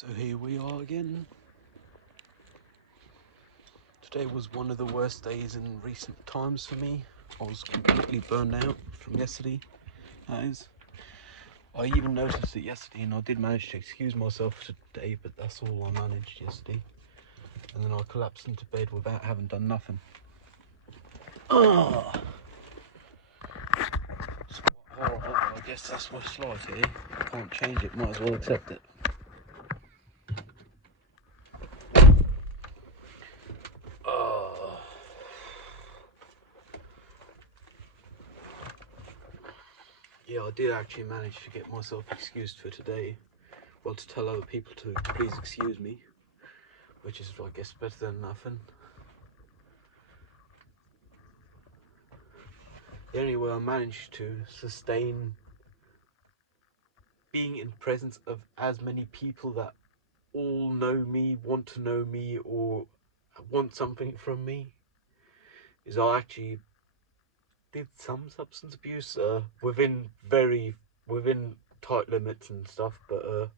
So here we are again. Today was one of the worst days in recent times for me. I was completely burned out from yesterday. That is. I even noticed it yesterday, and I did manage to excuse myself today, but that's all I managed yesterday. And then I collapsed into bed without having done nothing. Oh, I guess that's what's like here. I can't change it, might as well accept it. Yeah, I did actually manage to get myself excused for today. Well, to tell other people to please excuse me, which is, I guess, better than nothing. The only way I managed to sustain being in presence of as many people that all know me, want to know me, or want something from me is I actually did some substance abuse within tight limits and stuff, but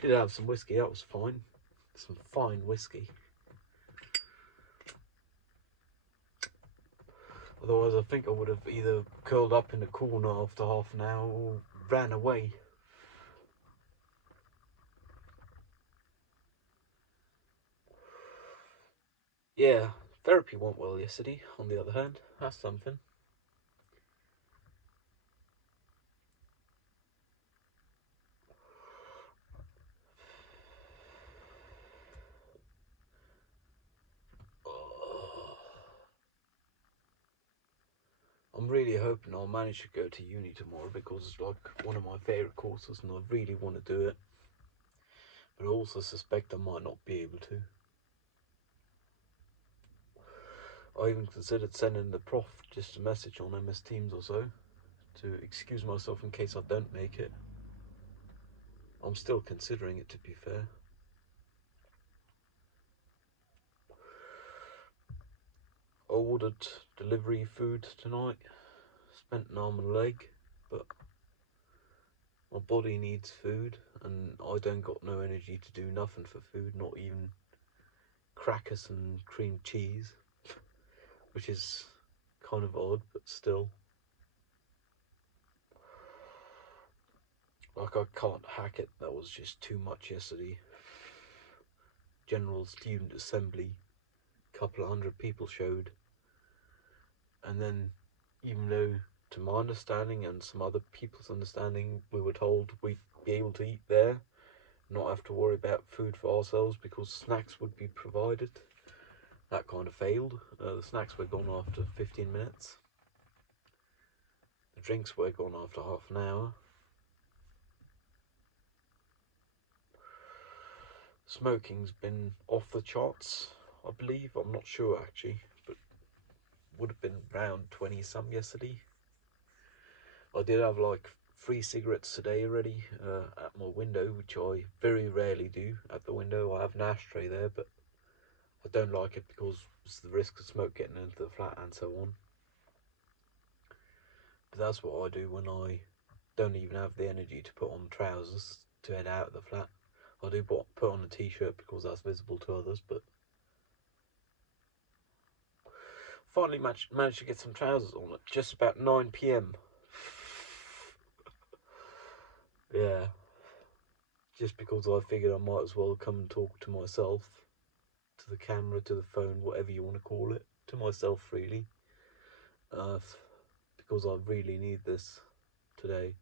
did have some whiskey. That was fine. Some fine whiskey. Otherwise, I think I would have either curled up in the corner after half an hour or ran away. Yeah, therapy went well yesterday, on the other hand. That's something. I'm really hoping I'll manage to go to uni tomorrow because it's like one of my favourite courses and I really want to do it. But I also suspect I might not be able to. I even considered sending the prof just a message on MS Teams or so to excuse myself in case I don't make it. I'm still considering it, to be fair. I ordered delivery food tonight. Spent an arm and a leg, but my body needs food and I don't got no energy to do nothing for food, not even crackers and cream cheese, which is kind of odd, but still. Like, I can't hack it. That was just too much yesterday. General Student Assembly, couple of hundred people showed, and then, even though to my understanding and some other people's understanding, we were told we'd be able to eat there, not have to worry about food for ourselves because snacks would be provided. That kind of failed. The snacks were gone after 15 minutes. The drinks were gone after half an hour. Smoking's been off the charts, I believe. I'm not sure actually, but would have been around 20 some yesterday. I did have like 3 cigarettes today already at my window, which I very rarely do at the window. I have an ashtray there, but I don't like it because it's the risk of smoke getting into the flat and so on. But that's what I do when I don't even have the energy to put on trousers to head out of the flat. I do put on a t-shirt because that's visible to others, but finally managed to get some trousers on at just about 9 p.m. Yeah, just because I figured I might as well come and talk to myself, to the camera, to the phone, whatever you want to call it, to myself really, because I really need this today.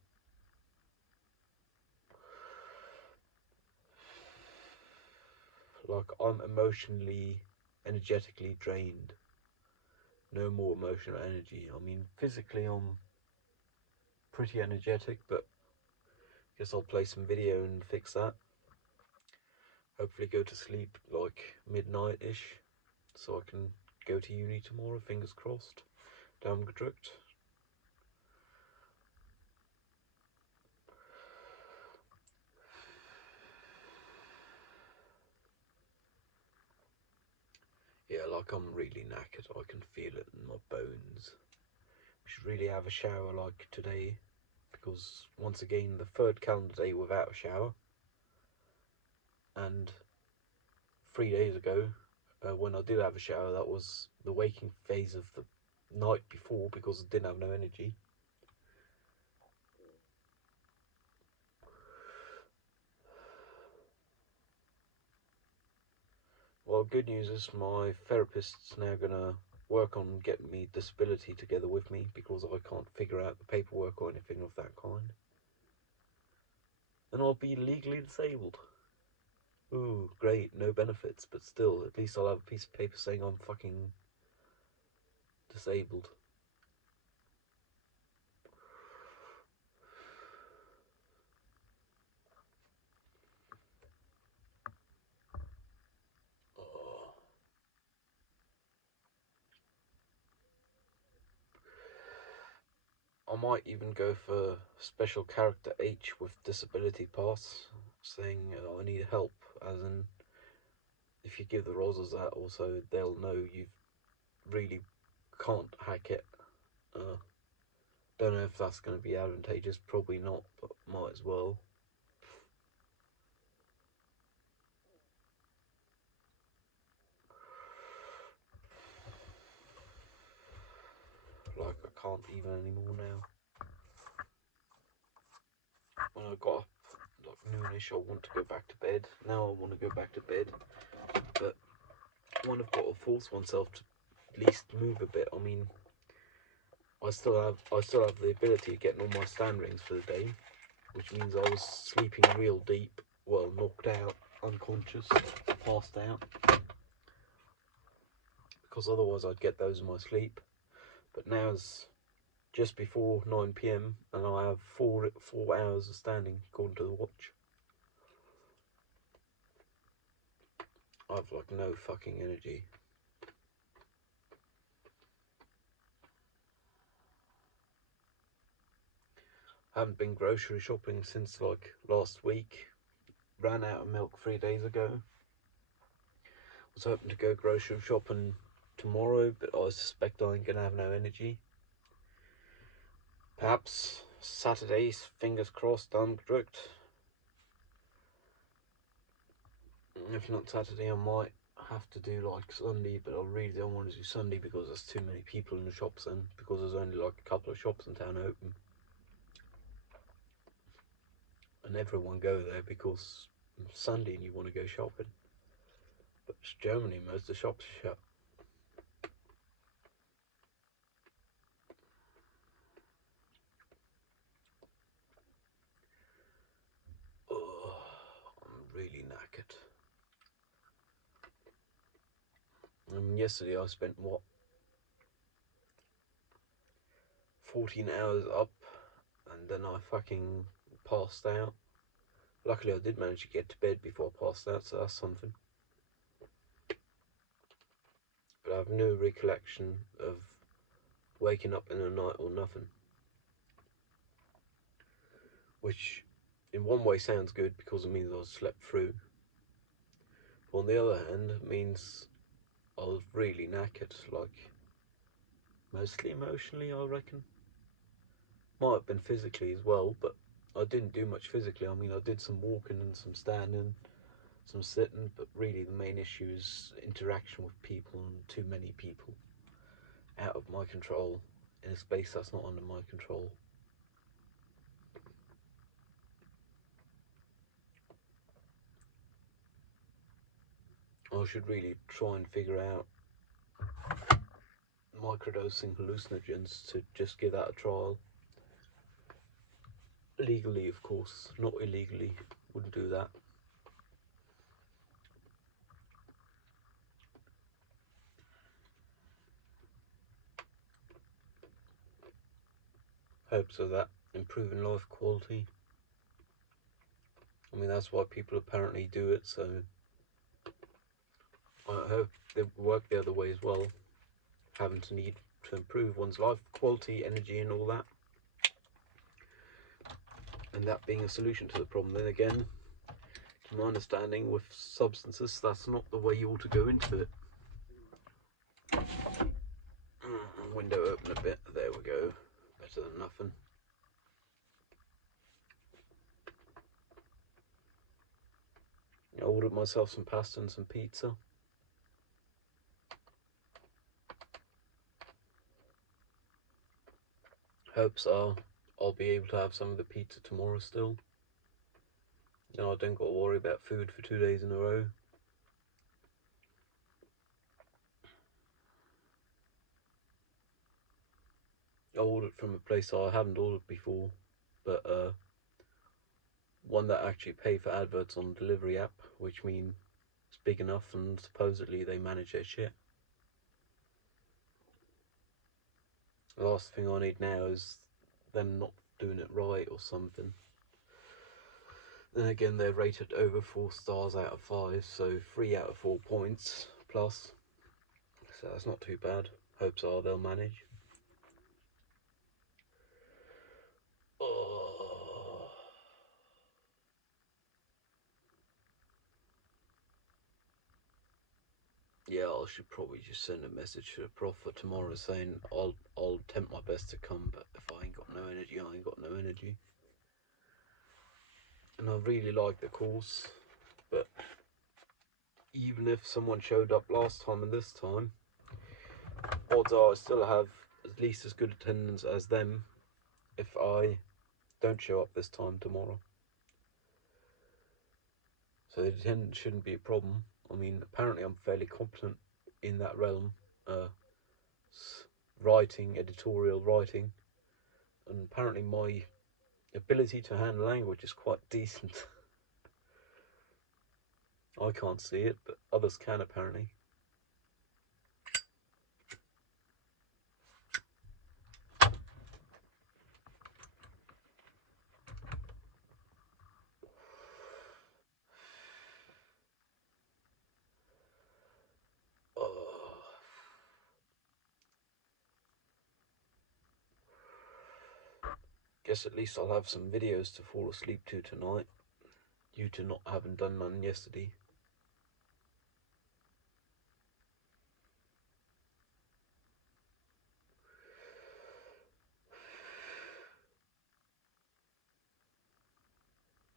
Like, I'm emotionally, energetically drained. No more emotional energy. I mean, physically I'm pretty energetic, but guess I'll play some video and fix that. Hopefully go to sleep like midnight-ish, so I can go to uni tomorrow, fingers crossed. Daumen gedrückt. Yeah, like, I'm really knackered. I can feel it in my bones. We should really have a shower like today, because once again, the third calendar day without a shower. and 3 days ago, when I did have a shower, that was the waking phase of the night before because I didn't have no energy. Well, good news is my therapist's now gonna work on getting me disability together with me because I can't figure out the paperwork or anything of that kind. And I'll be legally disabled. Ooh, great, no benefits, but still, at least I'll have a piece of paper saying I'm fucking disabled. Oh. I might even go for special character H with disability pass, saying I need help, as in, if you give the roses that, also they'll know you really can't hack it. Don't know if that's going to be advantageous, probably not, but might as well. Like, I can't even anymore now. When I got up, like noonish, I want to go back to bed. Now I want to go back to bed, but one I've got to force oneself to at least move a bit. I mean, I still have the ability of getting all my stand rings for the day, which means I was sleeping real deep, well, knocked out, unconscious, passed out, because otherwise I'd get those in my sleep. But now it's just before 9 p.m. and I have four hours of standing according to the watch. I've like no fucking energy. I haven't been grocery shopping since like last week. Ran out of milk 3 days ago. Was hoping to go grocery shopping tomorrow, but I suspect I ain't gonna have no energy. Perhaps Saturdays, fingers crossed, undrucked. If not Saturday, I might have to do like Sunday, but I really don't want to do Sunday because there's too many people in the shops and because there's only like a couple of shops in town open. And everyone go there because it's Sunday and you want to go shopping. But it's Germany, most of the shops are shut. Oh, I'm really knackered. Yesterday I spent, what, 14 hours up, and then I fucking passed out. Luckily I did manage to get to bed before I passed out, so that's something. But I have no recollection of waking up in the night or nothing. Which in one way sounds good because it means I slept through. But on the other hand, it means I was really knackered, like mostly emotionally, I reckon. Might have been physically as well, but I didn't do much physically. I mean, I did some walking and some standing, some sitting, but really the main issue is interaction with people and too many people out of my control in a space that's not under my control. I should really try and figure out microdosing hallucinogens to just give that a trial. Legally, of course, not illegally. Wouldn't do that. Hopes of that improving life quality. I mean, that's why people apparently do it, so I hope they work the other way as well. Having to need to improve one's life quality, energy, and all that. And that being a solution to the problem. Then again, to my understanding, with substances, that's not the way you ought to go into it. Window open a bit. There we go. Better than nothing. ordered myself some pasta and some pizza. Hopes are I'll be able to have some of the pizza tomorrow still. I don't got to worry about food for 2 days in a row. I ordered from a place I haven't ordered before, but one that actually pay for adverts on the delivery app, which means it's big enough and supposedly they manage their shit. The last thing I need now is them not doing it right or something. Then again, they're rated over 4 stars out of 5, so 3 out of 4 points plus. So that's not too bad. Hopes are they'll manage. Oh. Yeah, I should probably just send a message to the prof for tomorrow saying I'll attempt my best to come, but if I ain't got no energy, I ain't got no energy. And I really like the course, but even if someone showed up last time and this time, odds are I still have at least as good attendance as them if I don't show up this time tomorrow. So the attendance shouldn't be a problem. I mean, apparently I'm fairly competent in that realm, writing, editorial writing, and apparently my ability to handle language is quite decent. I can't see it, but others can apparently. Guess at least I'll have some videos to fall asleep to tonight, due to not having done none yesterday.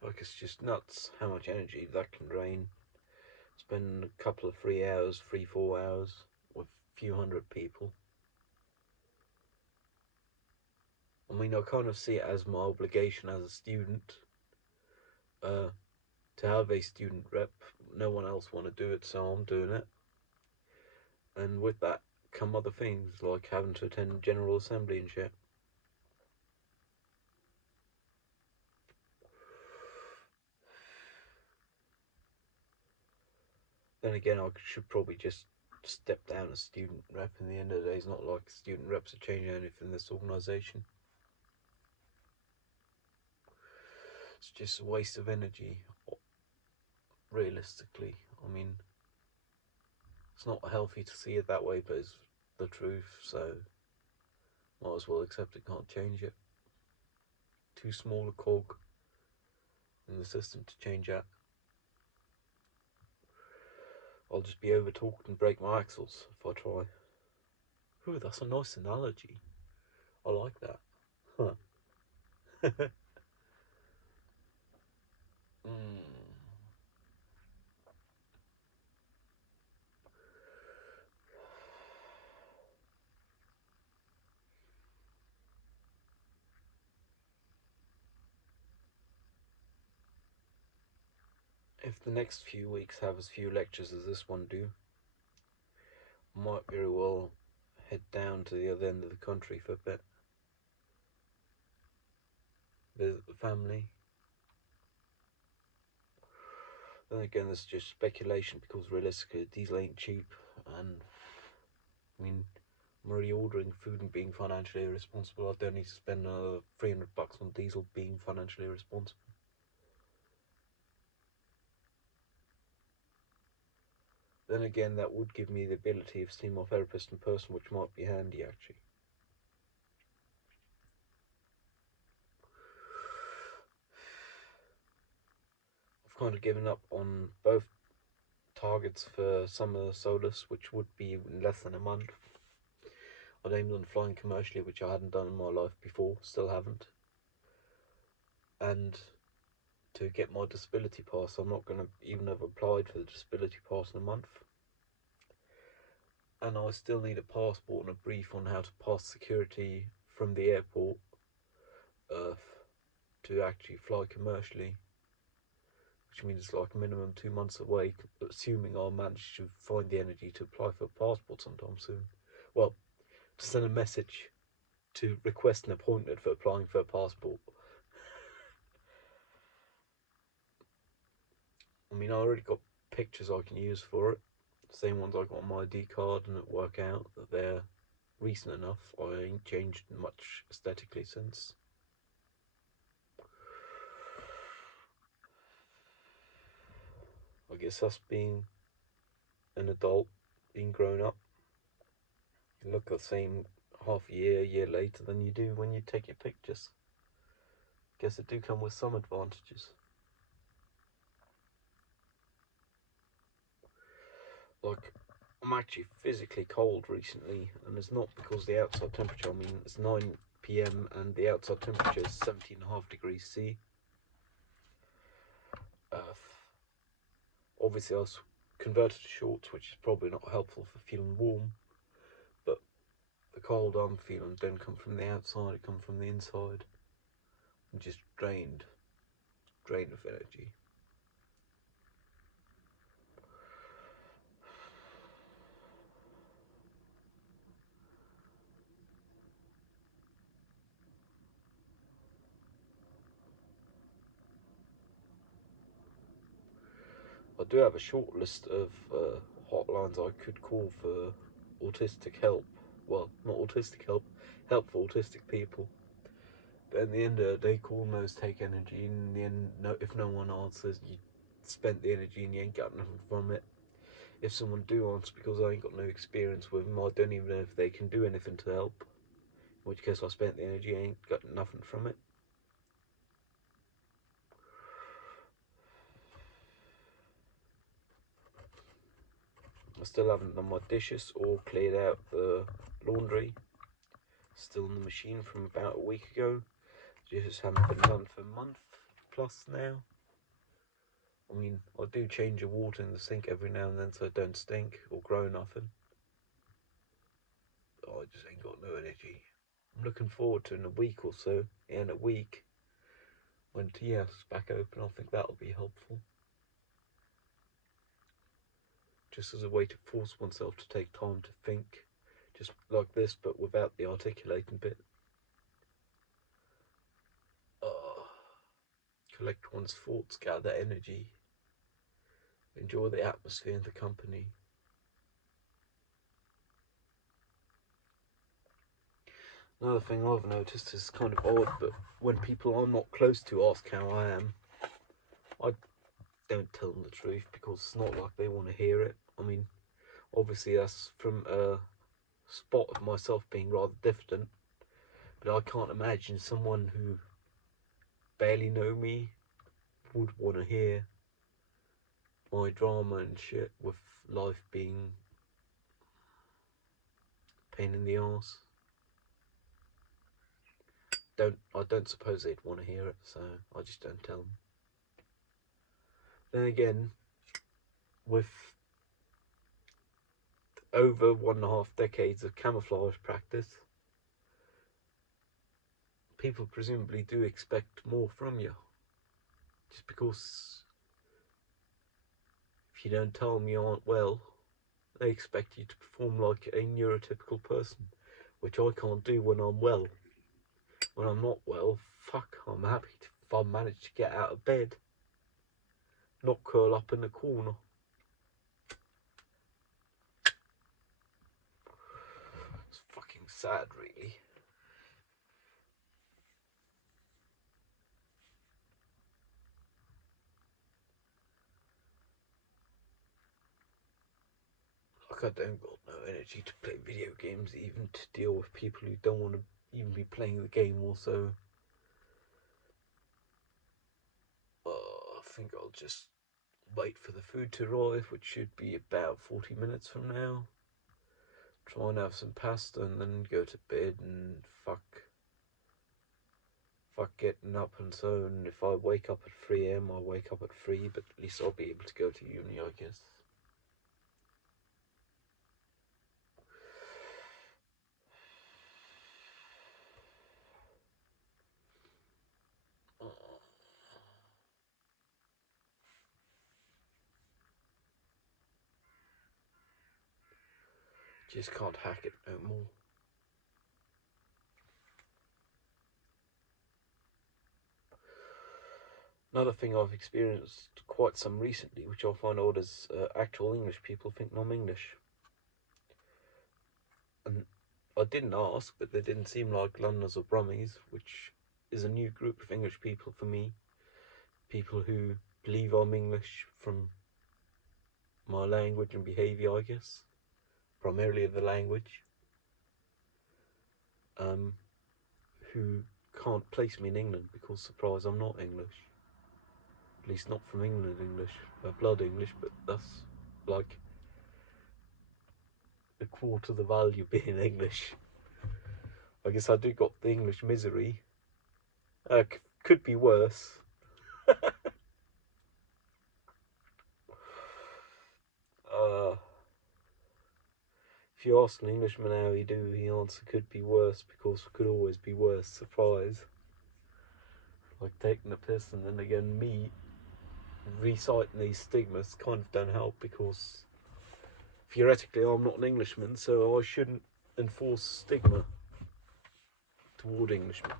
Like, it's just nuts how much energy that can drain. Spend a couple of 3, 4 hours with a few hundred people. I mean, I kind of see it as my obligation as a student to have a student rep. No one else want to do it, so I'm doing it. And with that come other things, like having to attend General Assembly and shit. Then again, I should probably just step down as student rep. In the end of the day, it's not like student reps are changing anything in this organisation. It's just a waste of energy, realistically. I mean, it's not healthy to see it that way, but it's the truth, so might as well accept it, can't change it. Too small a cog in the system to change that. I'll just be over talked and break my axles if I try. Ooh, that's a nice analogy. I like that. Huh. If the next few weeks have as few lectures as this one do, I might very well head down to the other end of the country for a bit. Visit the family. Then again, this is just speculation because realistically, diesel ain't cheap, and I mean, I'm already ordering food and being financially irresponsible. I don't need to spend another $300 on diesel being financially irresponsible. Then again, that would give me the ability of seeing my therapist in person, which might be handy actually. I've kind of given up on both targets for summer solace, which would be in less than a month. I'd aimed on flying commercially, which I hadn't done in my life before, still haven't. And to get my disability pass. I'm not going to even have applied for the disability pass in a month. And I still need a passport and a brief on how to pass security from the airport uh, to actually fly commercially, which means like minimum 2 months away, assuming I'll manage to find the energy to apply for a passport sometime soon. Well, to send a message to request an appointment for applying for a passport. I mean, I already got pictures I can use for it. Same ones I got on my ID card, and it work out that they're recent enough. I ain't changed much aesthetically since. I guess us being an adult, being grown up, you look the same half a year later than you do when you take your pictures. Guess it do come with some advantages. Like, I'm actually physically cold recently, and it's not because the outside temperature. I mean, it's 9 p.m. and the outside temperature is 17.5 degrees C. Uh, Obviously, I was converted to shorts, which is probably not helpful for feeling warm, but the cold I'm feeling don't come from the outside, it comes from the inside. I'm just drained of energy. I do have a short list of hotlines I could call for autistic help. Well, not autistic help, help for autistic people. But in the end of the day, call those take energy. In the end, no, if no one answers, you spent the energy and you ain't got nothing from it. If someone do answer because I ain't got no experience with them, I don't even know if they can do anything to help. In which case I spent the energy, I ain't got nothing from it. I still haven't done my dishes or cleared out the laundry. Still in the machine from about a week ago. Dishes haven't been done for a month plus now. I mean, I do change the water in the sink every now and then so it don't stink or grow nothing. But I just ain't got no energy. I'm looking forward to in a week or so. In a week, when TS back open, I think that'll be helpful. Just as a way to force oneself to take time to think, just like this, but without the articulating bit. Collect one's thoughts, gather energy, enjoy the atmosphere and the company. Another thing I've noticed is kind of odd, but when people I'm not close to ask how I am, I don't tell them the truth because it's not like they want to hear it. I mean, obviously that's from a spot of myself being rather diffident, but I can't imagine someone who barely know me would want to hear my drama and shit with life being pain in the arse. I don't suppose they'd want to hear it, so I just don't tell them. Then again, with over 1.5 decades of camouflage practice, people presumably do expect more from you. Just because if you don't tell them you aren't well, they expect you to perform like a neurotypical person, which I can't do when I'm well. When I'm not well, fuck, I'm happy if I manage to get out of bed, not curl up in the corner. It's fucking sad, really. Like, I don't got no energy to play video games, even to deal with people who don't want to even be playing the game also. I think I'll just wait for the food to arrive, which should be about 40 minutes from now. Try and have some pasta and then go to bed and fuck fuck getting up and so, and if I wake up at 3 a.m, I'll wake up at 3, but at least I'll be able to go to uni, I guess. Just can't hack it no more. Another thing I've experienced quite some recently, which I find odd, is actual English people thinking I'm English. And I didn't ask, but they didn't seem like Londoners or Brummies, which is a new group of English people for me. People who believe I'm English from my language and behaviour, I guess. Primarily the language. Who can't place me in England because, surprise, I'm not English. At least not from England English, blood English, but that's like a quarter the value being English. I guess I do got the English misery. Could be worse. uh, if you ask an Englishman how he do, the answer could be worse because it could always be worse. Surprise. Like taking the piss, and then again, me reciting these stigmas kind of don't help because theoretically I'm not an Englishman, so I shouldn't enforce stigma toward Englishmen.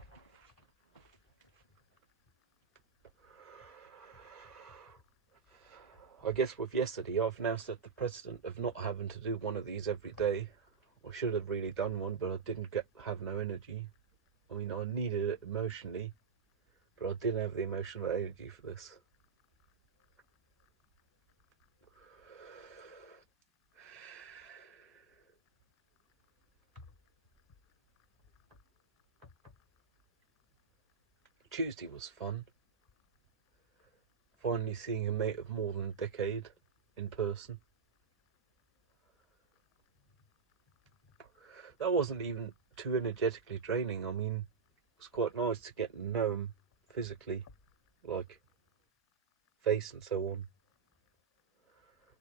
I guess with yesterday, I've now set the precedent of not having to do one of these every day. I should have really done one, but I didn't have no energy. I mean, I needed it emotionally, but I didn't have the emotional energy for this. Tuesday was fun. Finally seeing a mate of more than a decade in person. That wasn't even too energetically draining. I mean, it was quite nice to get to know him physically, like face and so on.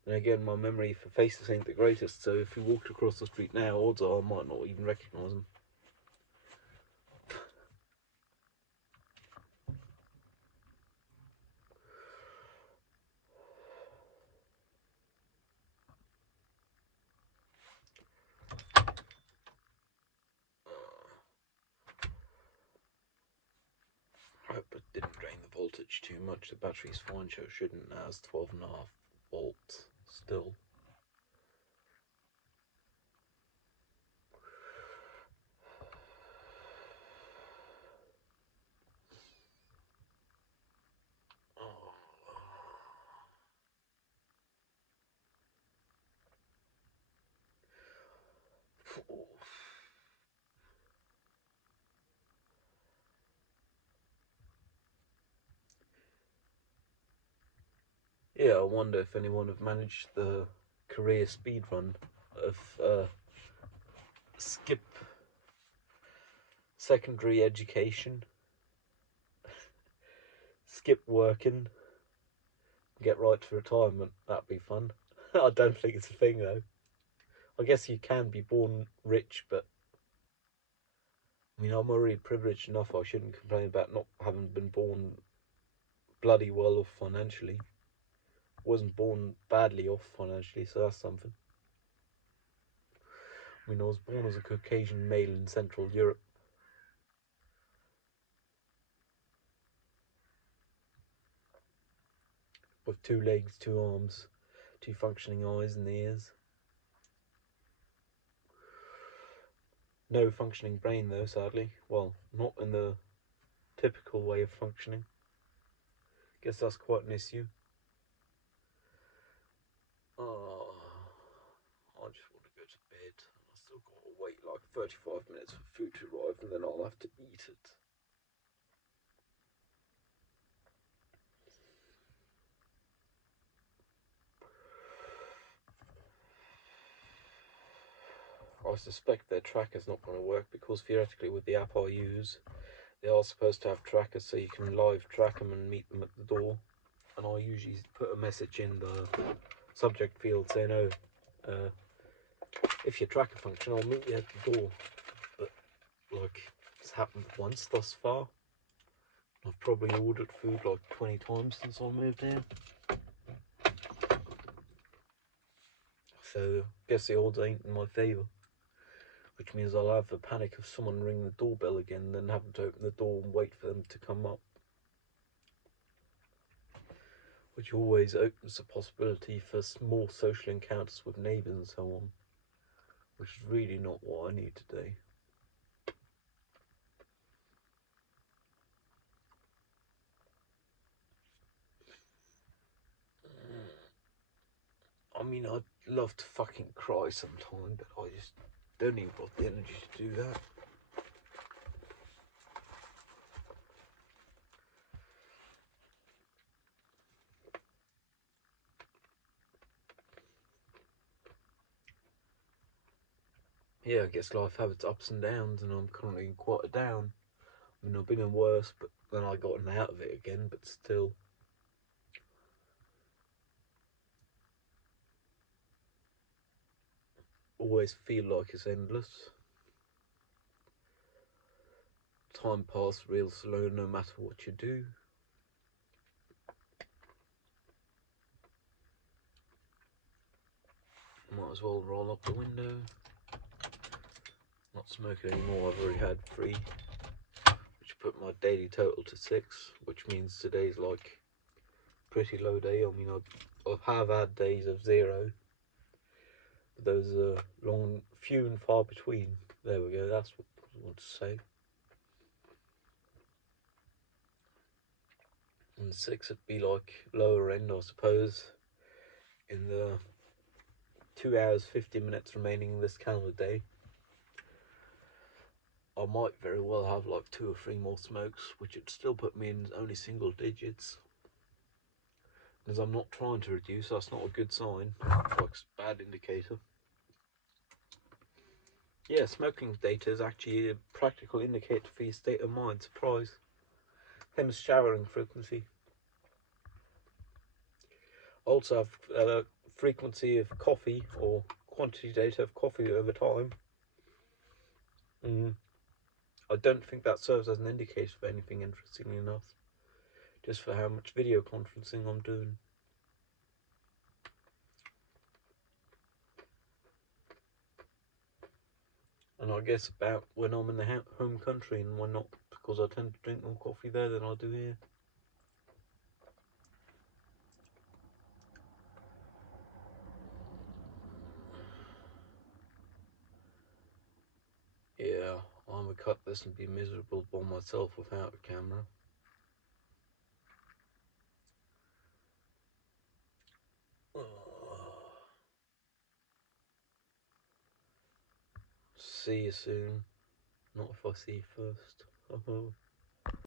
And again, my memory for faces ain't the greatest, so if he walked across the street now, odds are I might not even recognise him. I hope it didn't drain the voltage too much. The battery's fine, so it shouldn't. Now it's 12.5 volts still. Yeah, I wonder if anyone have managed the career speed run of skip secondary education, skip working, get right to retirement. That'd be fun. I don't think it's a thing though. I guess you can be born rich, but I mean, I'm already privileged enough. I shouldn't complain about not having been born bloody well off financially. Wasn't born badly off financially, so that's something. I mean, I was born as a Caucasian male in Central Europe. With 2 legs, 2 arms, 2 functioning eyes and ears. No functioning brain though, sadly. Well, not in the typical way of functioning. Guess that's quite an issue. Oh, I just want to go to bed. I still got to wait like 35 minutes for food to arrive and then I'll have to eat it. I suspect their tracker's not going to work because theoretically with the app I use, they are supposed to have trackers so you can live track them and meet them at the door. And I usually put a message in the subject field saying, "Oh, uh, if your tracker function, I'll meet you at the door." But like, it's happened once thus far. I've probably ordered food like 20 times since I moved here. So I guess the odds ain't in my favour. Which means I'll have the panic of someone ringing the doorbell again, then having to open the door and wait for them to come up. Which always opens the possibility for more social encounters with neighbours and so on. Which is really not what I need today. I mean, I'd love to fucking cry sometime, but I just don't even got the energy to do that. Yeah, I guess life has its ups and downs, and I'm currently in quite a down. I mean, I've been in worse, but then I gotten out of it again, but still. Always feel like it's endless. Time passes real slow no matter what you do. Might as well roll up the window. Not smoking anymore, I've already had 3. Which put my daily total to 6, which means today's like pretty low day. I mean, I've had days of 0. But those are few and far between. There we go, that's what I want to say. And 6 would be like lower end, I suppose, in the 2 hours 50 minutes remaining this calendar day. I might very well have like 2 or 3 more smokes, which would still put me in only single digits. As I'm not trying to reduce, that's not a good sign. It's like a bad indicator. Yeah, smoking data is actually a practical indicator for your state of mind. Surprise. Same as showering frequency. Also have frequency of coffee or quantity data of coffee over time. I don't think that serves as an indicator for anything, interestingly enough. Just for how much video conferencing I'm doing. And I guess about when I'm in the home country and when not, because I tend to drink more coffee there than I do here. Yeah, I'm gonna cut this and be miserable by myself without a camera. See you soon. Not if I see you first.